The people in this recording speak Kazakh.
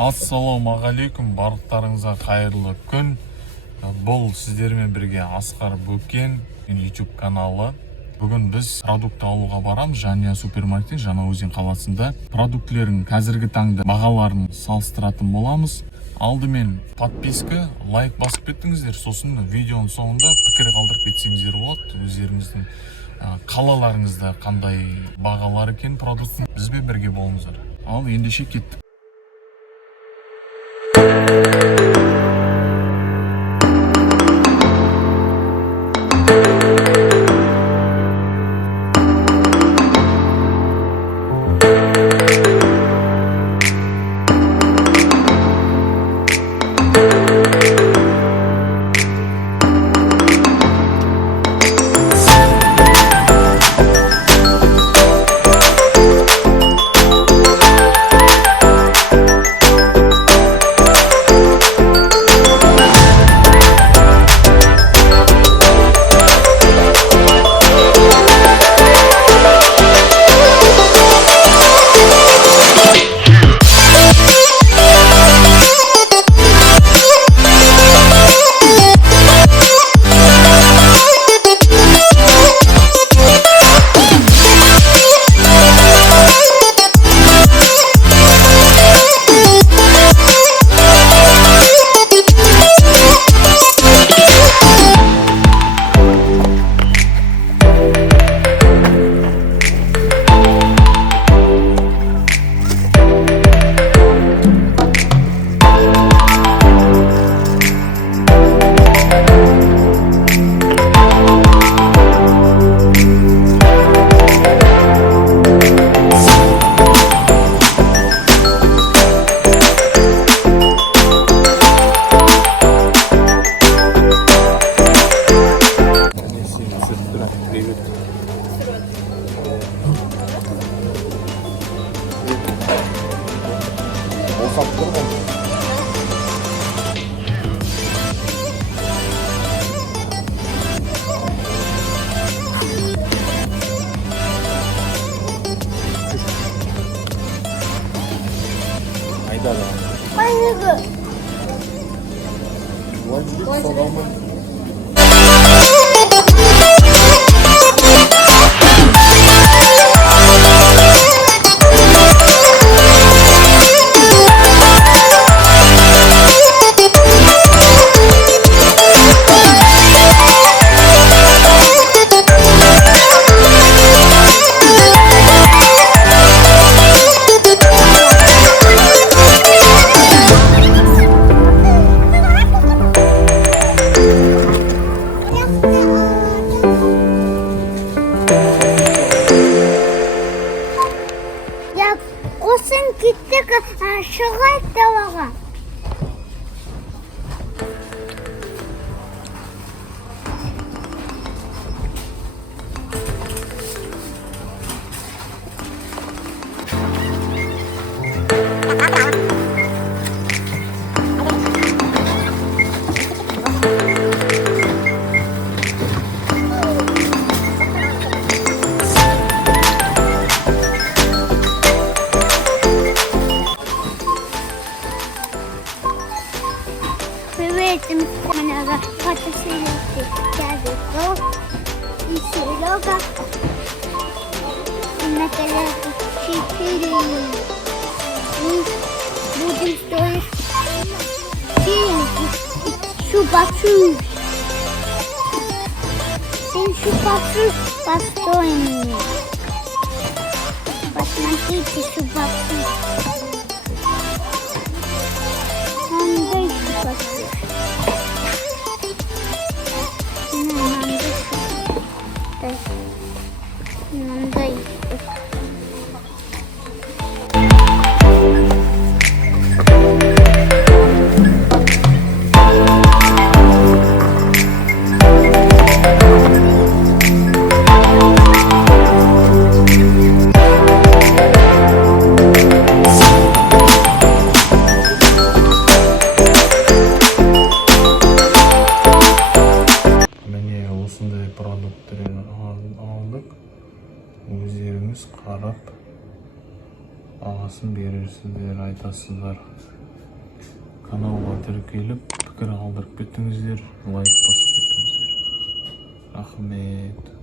Ассалаумағалейкум, барлықтарыңызға қайырлы күн. Бұл сіздермен бірге Асқар-Бөкен YouTube каналы. Бүгін біз продукты алуға барамыз. Жаңа супермаркет Жанаозен қаласында. Продуктілердің қазіргі таңда бағаларын салыстыратын боламыз. Алдымен подписка, лайк басып кеттіңіздер. Сосын видеоның соңында пікір қалдырып кетсеңіздер болады. Өздеріңіздің қалаларыңызда қандай бағалары екен продукттың, бізбен бірге болыңыздар. Ал ендеше кеттік. Посмотрите, шубаку. Өздеріңіз қарап бағасын бересіздер, айтасыздар. каналға тіркеліп пікір қалдырып кеттіңіздер, лайк басып кеттіңіздер. Рахмет.